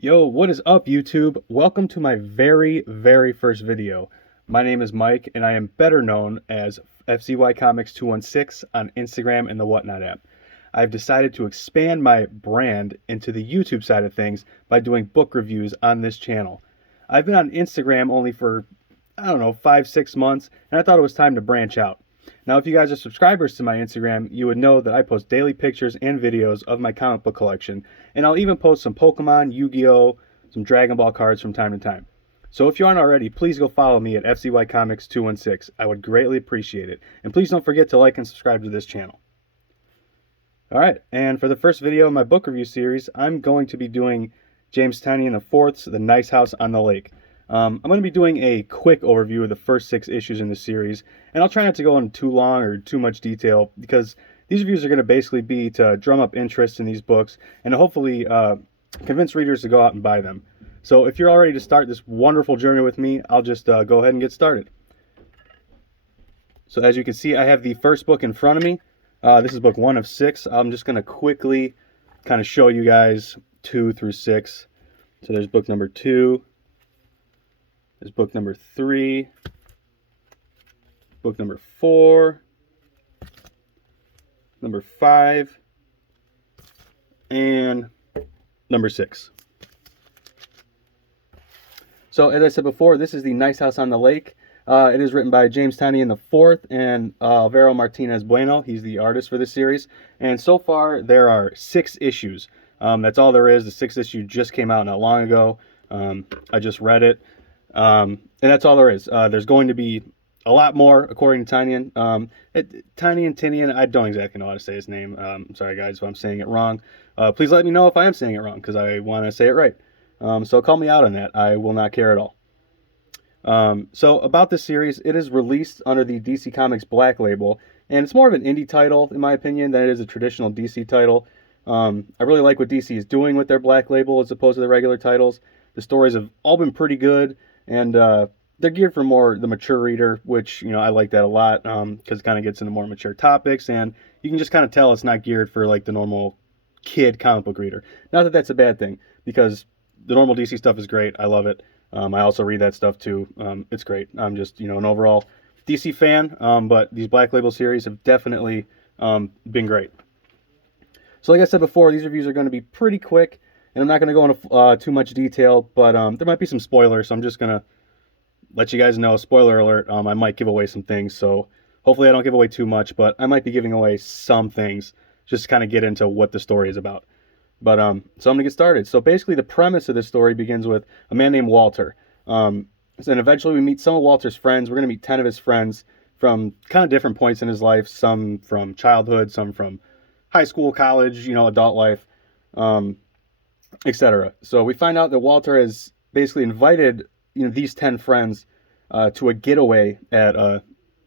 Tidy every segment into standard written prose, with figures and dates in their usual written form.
Yo, what is up, YouTube? Welcome to my very first video. My name is Mike, and I am better known as FCY Comics 216 on Instagram and the Whatnot app. I've decided to expand my brand into the YouTube side of things by doing book reviews on this channel. I've been on Instagram only for, I don't know, 5-6 months, and I thought it was time to branch out. Now, if you guys are subscribers to my Instagram, you would know that I post daily pictures and videos of my comic book collection, and I'll even post some Pokemon, Yu-Gi-Oh!, some Dragon Ball cards from time to time. So if you aren't already, please go follow me at FCY Comics 216. I would greatly appreciate it. And please don't forget to like and subscribe to this channel. Alright, and for the first video in my book review series, I'm going to be doing James Tynion IV's The Nice House on the Lake. I'm going to be doing a quick overview of the first 6 issues in the series, and I'll try not to go into too long or too much detail because these reviews are going to basically be to drum up interest in these books and to hopefully convince readers to go out and buy them. So if you're all ready to start this wonderful journey with me, I'll just go ahead and get started. So as you can see, I have the first book in front of me. This is book 1 of 6. I'm just going to quickly kind of show you guys 2 through 6. So there's book number 2. There's book number 3, book number 4, number 5, and number 6. So as I said before, this is The Nice House on the Lake. It is written by James Tynion IV and Alvaro Martinez Bueno. He's the artist for this series. And so far, there are 6 issues. That's all there is. The 6th issue just came out not long ago. I just read it. And that's all there is. There's going to be a lot more, according to Tynion. Tynion, I don't exactly know how to say his name. Sorry, guys, if I'm saying it wrong. Please let me know if I am saying it wrong, because I want to say it right. So call me out on that. I will not care at all. So about this series, it is released under the DC Comics Black Label, and it's more of an indie title, in my opinion, than it is a traditional DC title. I really like what DC is doing with their Black Label as opposed to the regular titles. The stories have all been pretty good. And they're geared for more the mature reader, which, you know, I like that a lot because it kind of gets into more mature topics. And you can just kind of tell it's not geared for, like, the normal kid comic book reader. Not that that's a bad thing, because the normal DC stuff is great. I love it. I also read that stuff, too. It's great. I'm just, you know, an overall DC fan. But these Black Label series have definitely been great. So like I said before, these reviews are going to be pretty quick. And I'm not going to go into too much detail, but there might be some spoilers, so I'm just going to let you guys know, spoiler alert, I might give away some things, so hopefully I don't give away too much, but I might be giving away some things, just to kind of get into what the story is about. But, so I'm going to get started. So basically the premise of this story begins with a man named Walter, and eventually we meet some of Walter's friends. We're going to meet 10 of his friends from kind of different points in his life, some from childhood, some from high school, college, you know, adult life, etc. So we find out that Walter has basically invited, you know, these 10 friends to a getaway at a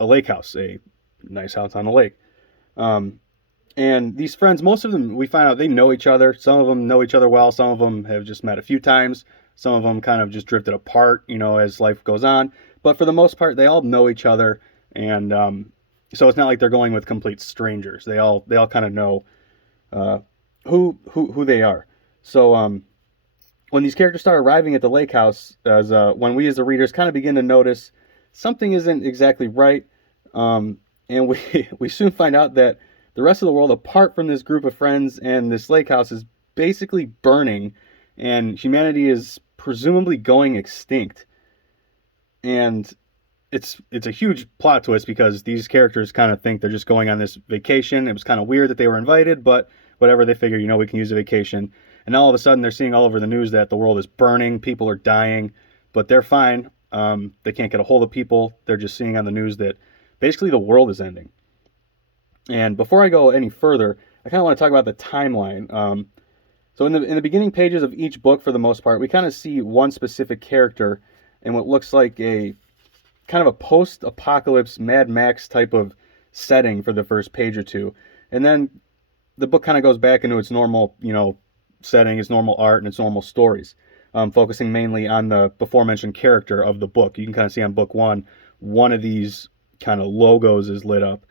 lake house, a nice house on the lake. And these friends, most of them, we find out they know each other. Some of them know each other well. Some of them have just met a few times. Some of them kind of just drifted apart, you know, as life goes on. But for the most part, they all know each other. And so it's not like they're going with complete strangers. They all kind of know who they are. So when these characters start arriving at the lake house, as when we as the readers kind of begin to notice something isn't exactly right, and we soon find out that the rest of the world, apart from this group of friends and this lake house, is basically burning, and humanity is presumably going extinct. And it's a huge plot twist because these characters kind of think they're just going on this vacation. It was kind of weird that they were invited, but whatever, they figure, you know, we can use a vacation. And all of a sudden, they're seeing all over the news that the world is burning, people are dying, but they're fine. They can't get a hold of people. They're just seeing on the news that basically the world is ending. And before I go any further, I kind of want to talk about the timeline. So in the beginning pages of each book, for the most part, we kind of see one specific character in what looks like a kind of a post-apocalypse Mad Max type of setting for the first page or two. And then the book kind of goes back into its normal, you know, setting, its normal art, and its normal stories, focusing mainly on the before-mentioned character of the book. You can kind of see on book one of these kind of logos is lit up.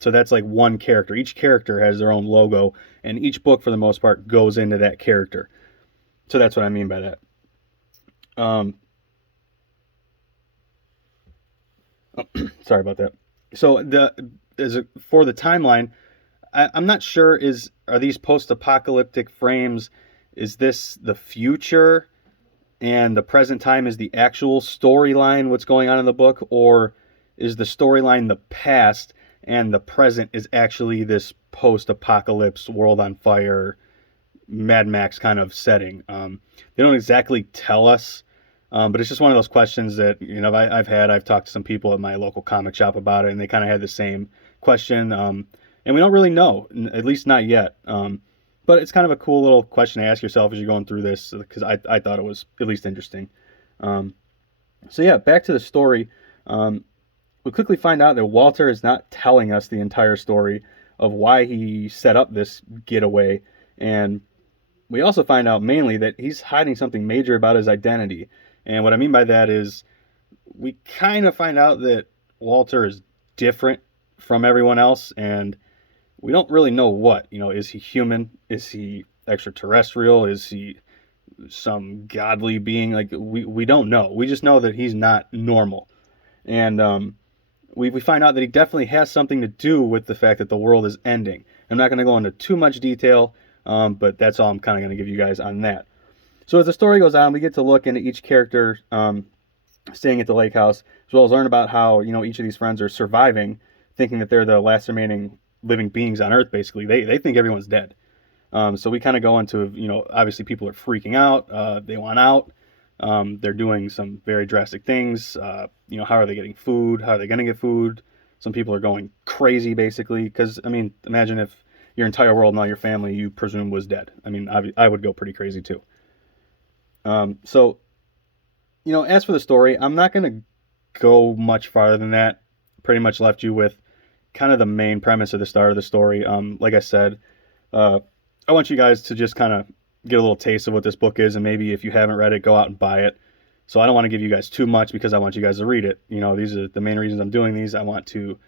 So that's like one character. Each character has their own logo, and each book, for the most part, goes into that character. So that's what I mean by that. Sorry about that. So for the timeline, I'm not sure, are these post-apocalyptic frames, is this the future and the present time is the actual storyline, what's going on in the book, or is the storyline the past and the present is actually this post-apocalypse, world on fire, Mad Max kind of setting? They don't exactly tell us, but it's just one of those questions that, I've talked to some people at my local comic shop about it, and they kind of had the same question. And we don't really know, at least not yet. But it's kind of a cool little question to ask yourself as you're going through this, because I thought it was at least interesting. So yeah, back to the story. We quickly find out that Walter is not telling us the entire story of why he set up this getaway, and we also find out mainly that he's hiding something major about his identity. And what I mean by that is we kind of find out that Walter is different from everyone else, and we don't really know what. Is he human? Is he extraterrestrial? Is he some godly being? Like, we don't know. We just know that he's not normal. And we find out that he definitely has something to do with the fact that the world is ending. I'm not going to go into too much detail, but that's all I'm kind of going to give you guys on that. So as the story goes on, we get to look into each character staying at the lake house, as well as learn about how each of these friends are surviving, thinking that they're the last remaining living beings on Earth. Basically, they think everyone's dead. So we kind of go into, obviously people are freaking out. They want out. They're doing some very drastic things. How are they getting food? How are they going to get food? Some people are going crazy, basically, because, imagine if your entire world and all your family you presume was dead. I would go pretty crazy too. So, as for the story, I'm not going to go much farther than that. Pretty much left you with kind of the main premise of the start of the story. Like I said, I want you guys to just kind of get a little taste of what this book is, and maybe if you haven't read it, go out and buy it. So I don't want to give you guys too much because I want you guys to read it. These are the main reasons I'm doing these. I want to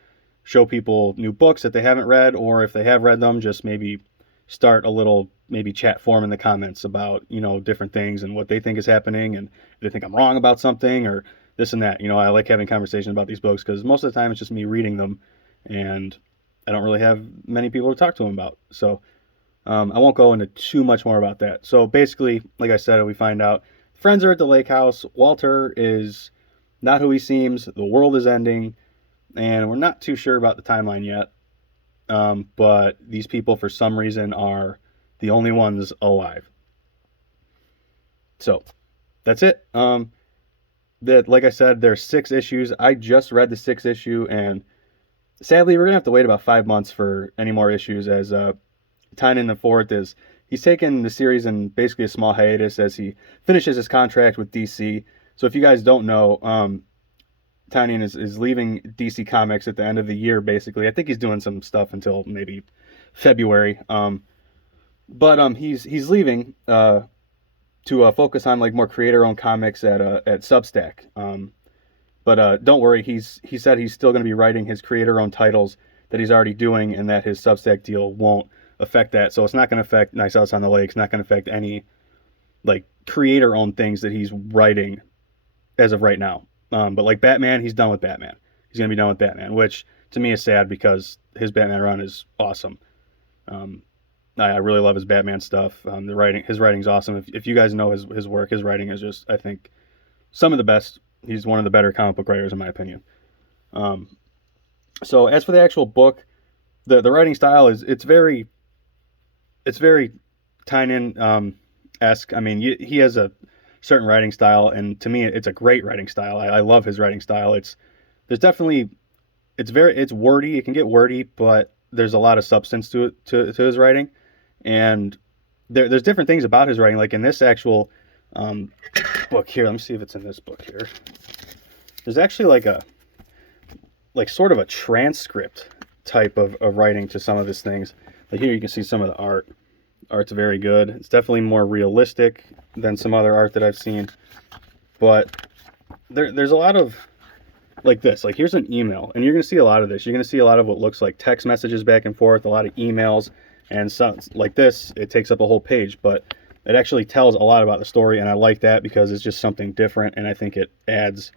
show people new books that they haven't read, or if they have read them, just maybe start a little chat forum in the comments about, different things and what they think is happening, and if they think I'm wrong about something or this and that. I like having conversations about these books because most of the time it's just me reading them, and I don't really have many people to talk to them about. So I won't go into too much more about that. So basically, like I said, we find out friends are at the lake house. Walter is not who he seems. The world is ending, and we're not too sure about the timeline yet. But these people, for some reason, are the only ones alive. So that's it. Like I said, there's 6 issues. I just read the 6th issue, and sadly, we're gonna have to wait about 5 months for any more issues, as Tynion the Fourth he's taken the series in basically a small hiatus as he finishes his contract with DC. So if you guys don't know, Tynion is leaving DC Comics at the end of the year, basically. I think he's doing some stuff until maybe February. But he's leaving to focus on more creator-owned comics at Substack. But don't worry, he said he's still going to be writing his creator-owned titles that he's already doing, and that his Substack deal won't affect that. So it's not going to affect Nice House on the Lake. It's not going to affect any creator-owned things that he's writing as of right now. But Batman, he's done with Batman. He's going to be done with Batman, which to me is sad because his Batman run is awesome. I really love his Batman stuff. His writing's awesome. If you guys know his work, his writing is just, I think, some of the best. He's one of the better comic book writers in my opinion. So as for the actual book, the writing style it's very Tynion-esque. He has a certain writing style, and to me, it's a great writing style. I love his writing style. It's wordy. It can get wordy, but there's a lot of substance to it, to his writing, and there's different things about his writing. Like in this actual book here, let me see if it's in this book here. There's actually sort of a transcript type of writing to some of his things. Like here you can see some of the art. Art's very good. It's definitely more realistic than some other art that I've seen. But there's a lot of this. Here's an email, and you're going to see a lot of this. You're going to see a lot of what looks like text messages back and forth, a lot of emails, and some like this. It takes up a whole page, but it actually tells a lot about the story, and I like that because it's just something different, and I think it adds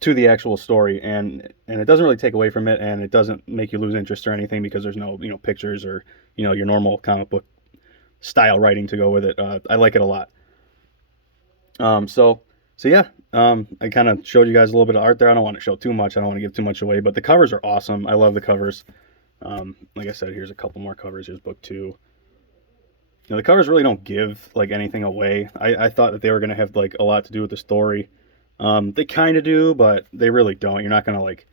to the actual story, and it doesn't really take away from it, and it doesn't make you lose interest or anything because there's no, you know, pictures or, you know, your normal comic book style writing to go with it. I like it a lot. So yeah, I kind of showed you guys a little bit of art there. I don't want to show too much. I don't want to give too much away, but the covers are awesome. I love the covers. Like I said, here's a couple more covers. Here's book 2. You know, the covers really don't give like anything away. I thought that they were gonna have like a lot to do with the story. They kind of do, but they really don't. You're not gonna like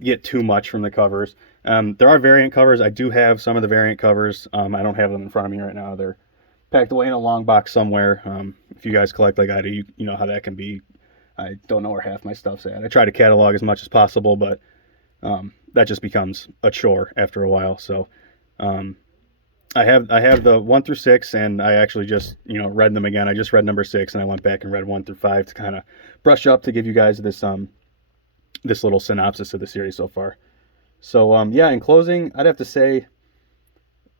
get too much from the covers. There are variant covers. I do have some of the variant covers. I don't have them in front of me right now. They're packed away in a long box somewhere. If you guys collect like I do, you know how that can be. I don't know where half my stuff's at. I try to catalog as much as possible, but that just becomes a chore after a while. So I have the 1 through 6, and I actually just, you know, read them again. I just read number 6, and I went back and read 1 through 5 to kind of brush up to give you guys this this little synopsis of the series so far. So yeah, in closing, I'd have to say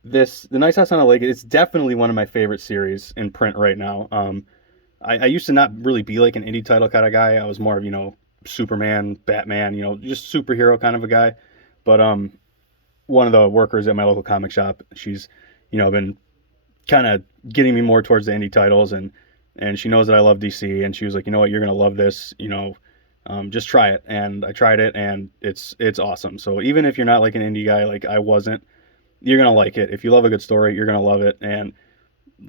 the Nice House on the Lake, it's definitely one of my favorite series in print right now. I used to not really be like an indie title kind of guy. I was more of, you know, Superman, Batman, you know, just superhero kind of a guy. But one of the workers at my local comic shop, she's, you know, been kind of getting me more towards the indie titles, and she knows that I love DC, and she was like, you know what, you're gonna love this, you know, just try it. And I tried it, and it's awesome. So even if you're not like an indie guy like I wasn't, you're gonna like it. If you love a good story, you're gonna love it. And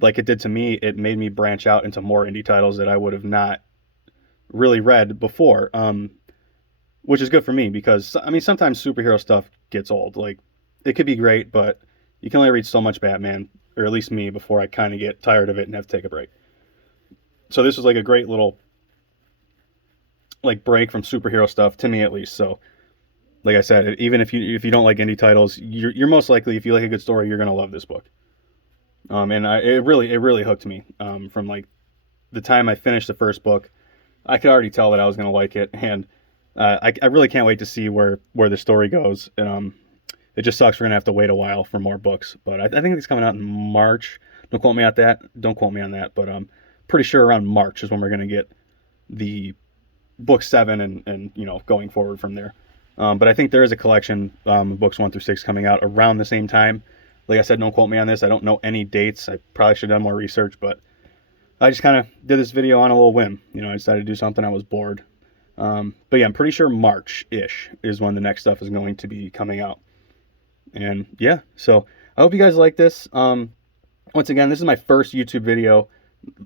like it did to me, it made me branch out into more indie titles that I would have not really read before, which is good for me because, I mean, sometimes superhero stuff gets old. Like, it could be great, but you can only read so much Batman, or at least me, before I kind of get tired of it and have to take a break. So this was like a great little like break from superhero stuff, to me at least. So like I said, even if you don't like indie titles, you're most likely, if you like a good story, you're gonna love this book. It really hooked me. From like the time I finished the first book, I could already tell that I was gonna like it, and I really can't wait to see where the story goes. And it just sucks we're gonna have to wait a while for more books, but I think it's coming out in March. Don't quote me on that, but I'm pretty sure around March is when we're gonna get the book 7 and you know, going forward from there. But I think there is a collection of books 1 through 6 coming out around the same time. Like I said, don't quote me on this. I don't know any dates. I probably should have done more research, but I just kind of did this video on a little whim. You know, I decided to do something. I was bored. But yeah, I'm pretty sure March-ish is when the next stuff is going to be coming out. And yeah, so I hope you guys like this. Once again, this is my first YouTube video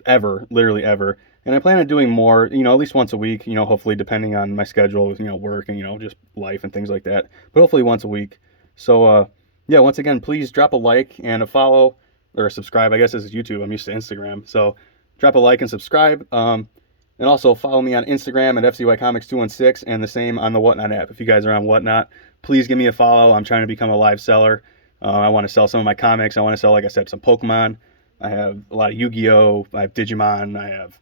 ever, literally ever. And I plan on doing more, you know, at least once a week, you know, hopefully, depending on my schedule with, you know, work and, you know, just life and things like that. But hopefully once a week. So, yeah, once again, please drop a like and a follow, or a subscribe. I guess this is YouTube. I'm used to Instagram. So drop a like and subscribe. And also follow me on Instagram at FCYComics216, and the same on the Whatnot app. If you guys are on Whatnot, please give me a follow. I'm trying to become a live seller. I want to sell some of my comics. I want to sell, like I said, some Pokemon. I have a lot of Yu-Gi-Oh! I have Digimon. I have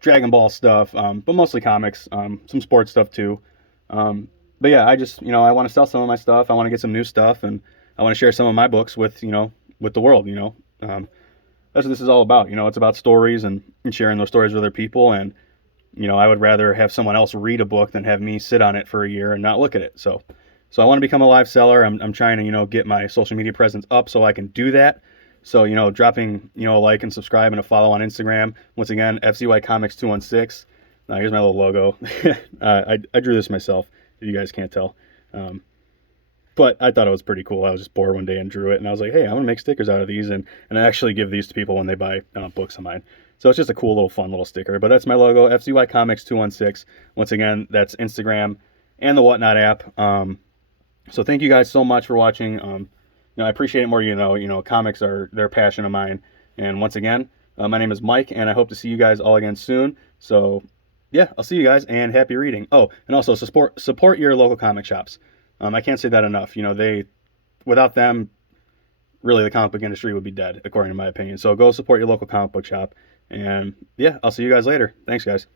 Dragon Ball stuff, but mostly comics, some sports stuff too. But yeah, I just, you know, I want to sell some of my stuff. I want to get some new stuff, and I want to share some of my books with, you know, with the world, you know. That's what this is all about. You know, it's about stories and sharing those stories with other people. And, you know, I would rather have someone else read a book than have me sit on it for a year and not look at it. So I want to become a live seller. I'm trying to, you know, get my social media presence up so I can do that. So, you know, dropping, you know, a like and subscribe and a follow on Instagram. Once again, FCYComics216. Now, here's my little logo. I drew this myself, if you guys can't tell. But I thought it was pretty cool. I was just bored one day and drew it. And I was like, hey, I'm going to make stickers out of these and actually give these to people when they buy books of mine. So it's just a cool little fun little sticker. But that's my logo, FCYComics216. Once again, that's Instagram and the Whatnot app. So thank you guys so much for watching. You know, I appreciate it more, you know. You know, comics are their passion of mine. And once again, my name is Mike, and I hope to see you guys all again soon. So yeah, I'll see you guys, and happy reading. Oh, and also support your local comic shops. I can't say that enough. You know, without them, really the comic book industry would be dead, according to my opinion. So go support your local comic book shop. And yeah, I'll see you guys later. Thanks, guys.